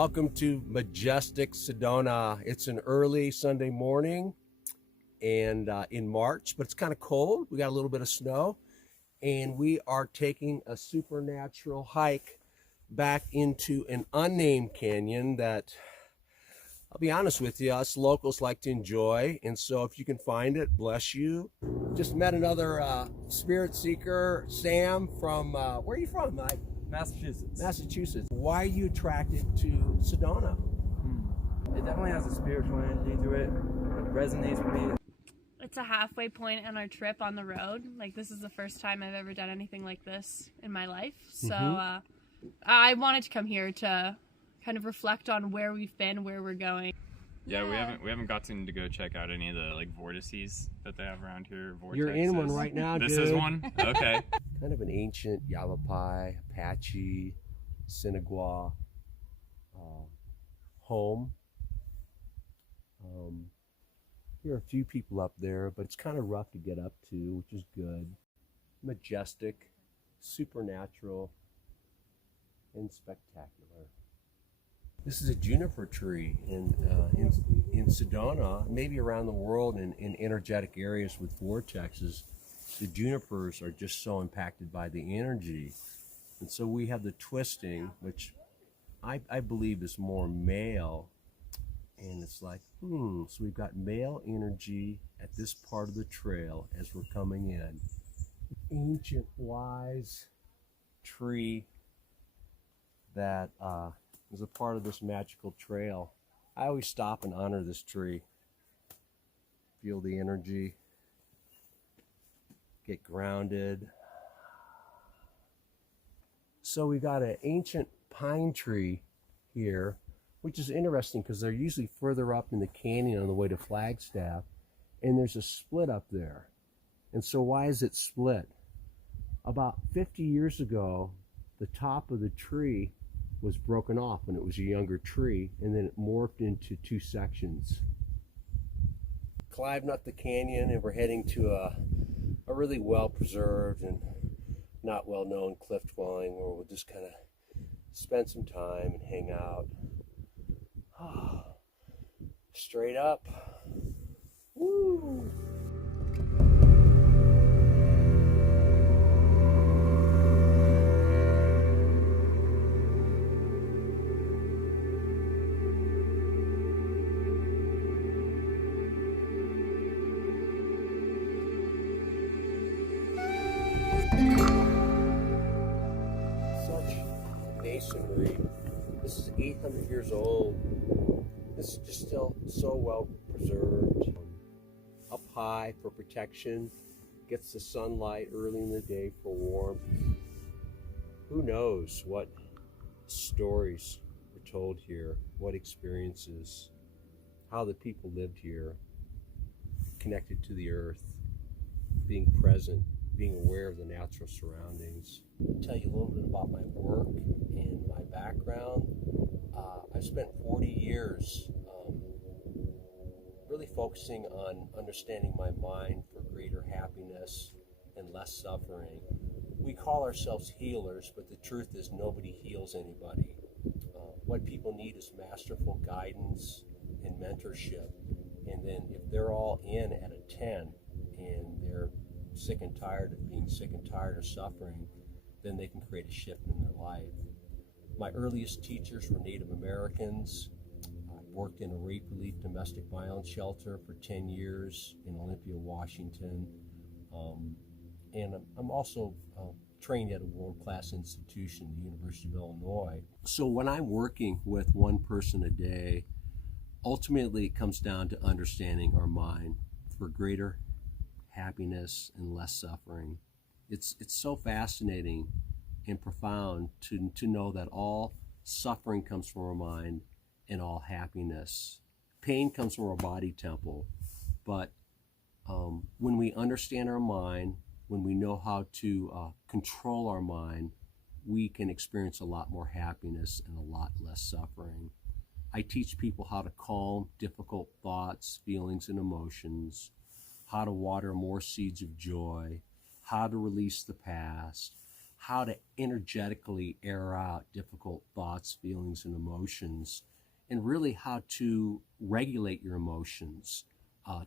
Welcome to majestic Sedona. It's an early Sunday morning and in March, but it's kind of cold. We got a little bit of snow, and we are taking a supernatural hike back into an unnamed canyon that, I'll be honest with you, us locals like to enjoy. And so if you can find it, bless you. Just met another spirit seeker, Sam, from, where are you from, Mike? Massachusetts. Why are you attracted to Sedona? It definitely has a spiritual energy to it. It resonates with me. It's a halfway point on our trip on the road. Like, this is the first time I've ever done anything like this in my life. So I wanted to come here to kind of reflect on where we've been, where we're going. Yeah, we haven't gotten to go check out any of the like vortices that they have around here. Vortexes. You're in one right now, This dude. is one? Okay. Kind of an ancient Yavapai, Apache, Sinagua home. There are a few people up there, but it's kind of rough to get up to, which is good. Majestic, supernatural, and spectacular. This is a juniper tree in Sedona, maybe around the world in energetic areas with vortexes. The junipers are just so impacted by the energy. And so we have the twisting, which I believe is more male. And it's like, so we've got male energy at this part of the trail as we're coming in. Ancient, wise tree that is a part of this magical trail. I always stop and honor this tree. Feel the energy. Get grounded. So we got an ancient pine tree here, which is interesting because they're usually further up in the canyon on the way to Flagstaff, and there's a split up there. And so why is it split? About 50 years ago, the top of the tree was broken off when it was a younger tree, and then it morphed into two sections. Climbed up the canyon, and we're heading to a really well-preserved and not well-known cliff dwelling where we'll just kind of spend some time and hang out. Straight up. Woo! Masonry. This is 800 years old. This is just still so well preserved. Up high for protection. Gets the sunlight early in the day for warmth. Who knows what stories were told here, what experiences, how the people lived here, connected to the earth, being present, being aware of the natural surroundings. I'll tell you a little bit about my work and my background. I've spent 40 years really focusing on understanding my mind for greater happiness and less suffering. We call ourselves healers, but the truth is nobody heals anybody. What people need is masterful guidance and mentorship. And then if they're all in at a 10 and they're sick and tired of being sick and tired of suffering, then they can create a shift in their life. My earliest teachers were Native Americans. I worked in a rape relief domestic violence shelter for 10 years in Olympia, Washington. And I'm also trained at a world-class institution, the University of Illinois. So when I'm working with one person a day, ultimately it comes down to understanding our mind for greater happiness and less suffering. It's so fascinating and profound to know that all suffering comes from our mind and all happiness. Pain comes from our body temple, but when we understand our mind, when we know how to control our mind, we can experience a lot more happiness and a lot less suffering. I teach people how to calm difficult thoughts, feelings, and emotions, how to water more seeds of joy, how to release the past, how to energetically air out difficult thoughts, feelings, and emotions, and really how to regulate your emotions,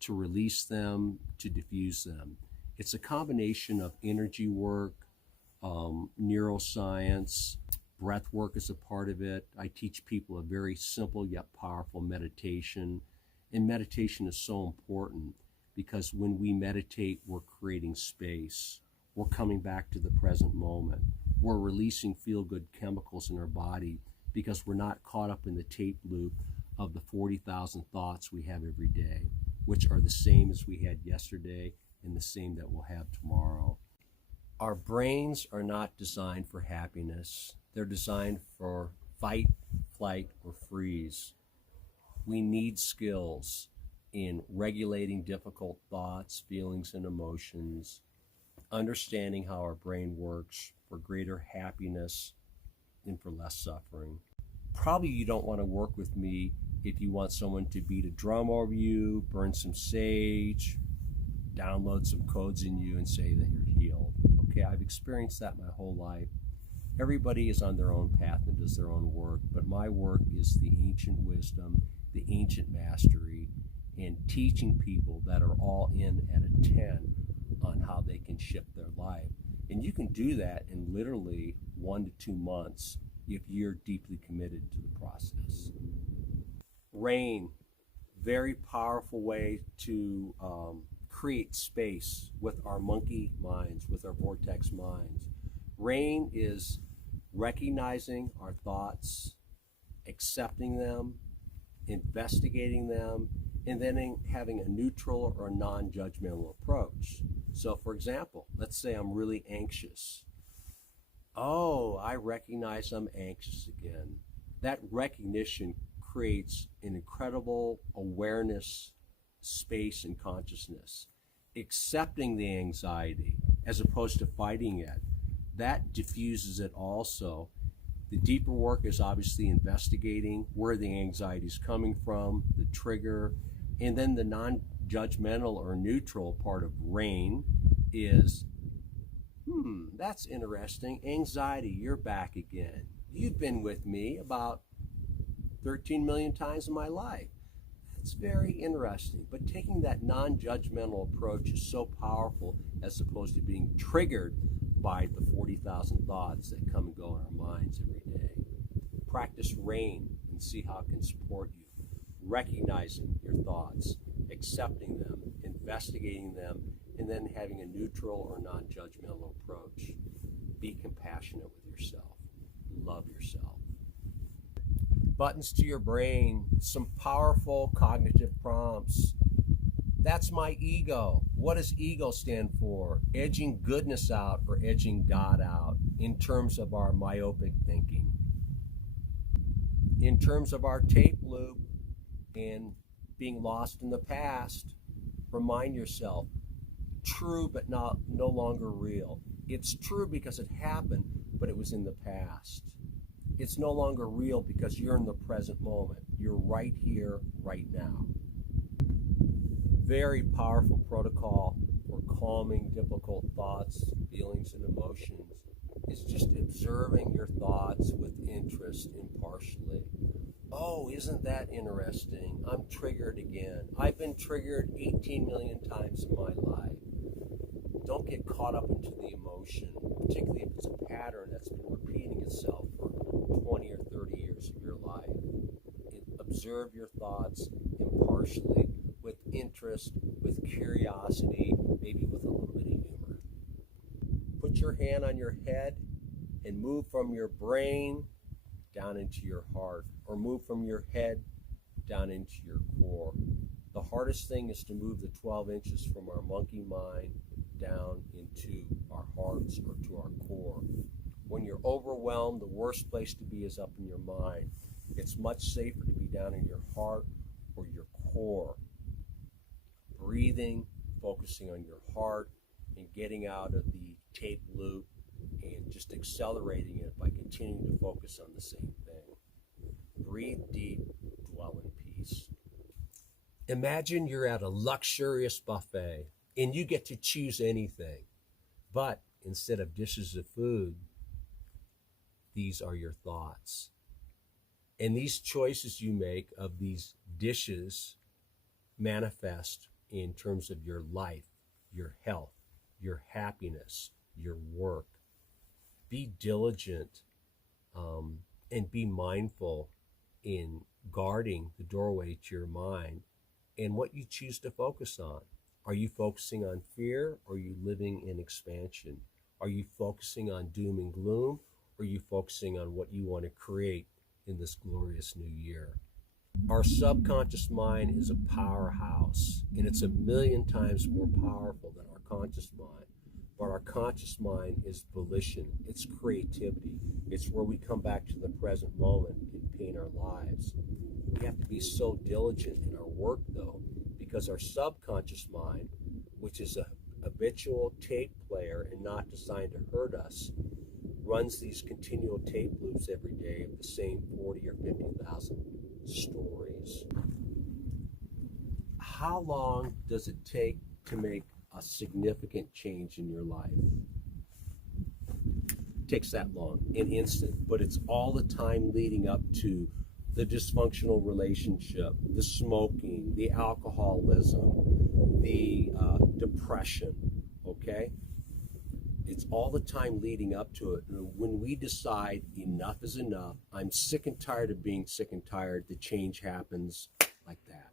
to release them, to diffuse them. It's a combination of energy work, neuroscience, breath work is a part of it. I teach people a very simple yet powerful meditation. And meditation is so important because when we meditate, we're creating space. We're coming back to the present moment. We're releasing feel-good chemicals in our body because we're not caught up in the tape loop of the 40,000 thoughts we have every day, which are the same as we had yesterday and the same that we'll have tomorrow. Our brains are not designed for happiness. They're designed for fight, flight, or freeze. We need skills in regulating difficult thoughts, feelings, and emotions, understanding how our brain works for greater happiness and for less suffering. Probably you don't want to work with me if you want someone to beat a drum over you, burn some sage, download some codes in you and say that you're healed. Okay, I've experienced that my whole life. Everybody is on their own path and does their own work, but my work is the ancient wisdom, the ancient mastery, and teaching people that are all in at a 10 on how they can shift their life. And you can do that in literally 1 to 2 months if you're deeply committed to the process. Rain, very powerful way to create space with our monkey minds, with our vortex minds. Rain is recognizing our thoughts, accepting them, investigating them, and then having a neutral or a non-judgmental approach. So for example, let's say I'm really anxious. Oh, I recognize I'm anxious again. That recognition creates an incredible awareness, space, and consciousness. Accepting the anxiety as opposed to fighting it, that diffuses it also. The deeper work is obviously investigating where the anxiety is coming from, the trigger, and then the non-judgmental or neutral part of rain is, that's interesting. Anxiety, you're back again. You've been with me about 13 million times in my life. That's very interesting. But taking that non-judgmental approach is so powerful as opposed to being triggered by the 40,000 thoughts that come and go in our minds every day. Practice rain and see how it can support you. Recognizing your thoughts, accepting them, investigating them, and then having a neutral or non-judgmental approach. Be compassionate with yourself. Love yourself. Buttons to your brain, some powerful cognitive prompts. That's my ego. What does ego stand for? Edging goodness out or edging God out in terms of our myopic thinking. In terms of our tape loop and being lost in the past, remind yourself, true but no longer real. It's true because it happened, but it was in the past. It's no longer real because you're in the present moment. You're right here, right now. Very powerful protocol for calming difficult thoughts, feelings, and emotions is just observing your thoughts with interest impartially. Oh, isn't that interesting? I'm triggered again. I've been triggered 18 million times in my life. Don't get caught up into the emotion, particularly if it's a pattern that's been repeating itself for 20 or 30 years of your life. Observe your thoughts impartially, with interest, with curiosity, maybe with a little bit of humor. Put your hand on your head and move from your brain down into your heart, or move from your head down into your core. The hardest thing is to move the 12 inches from our monkey mind down into our hearts or to our core. When you're overwhelmed, the worst place to be is up in your mind. It's much safer to be down in your heart or your core. Breathing, focusing on your heart, and getting out of the tape loop and just accelerating it by continuing to focus on the same thing. Breathe deep, dwell in peace. Imagine you're at a luxurious buffet and you get to choose anything. But instead of dishes of food, these are your thoughts. And these choices you make of these dishes manifest in terms of your life, your health, your happiness, your work. Be diligent and be mindful in guarding the doorway to your mind and what you choose to focus on. Are you focusing on fear, or are you living in expansion? Are you focusing on doom and gloom, or are you focusing on what you want to create in this glorious new year? Our subconscious mind is a powerhouse, and it's 1,000,000 times more powerful than our conscious mind. But our conscious mind is volition, it's creativity. It's where we come back to the present moment and paint our lives. We have to be so diligent in our work, though, because our subconscious mind, which is a habitual tape player and not designed to hurt us, runs these continual tape loops every day of the same 40 or 50,000 stories. How long does it take to make a significant change in your life? It takes that long, an instant, but it's all the time leading up to the dysfunctional relationship, the smoking, the alcoholism, the depression, okay? It's all the time leading up to it. And when we decide enough is enough, I'm sick and tired of being sick and tired, the change happens like that.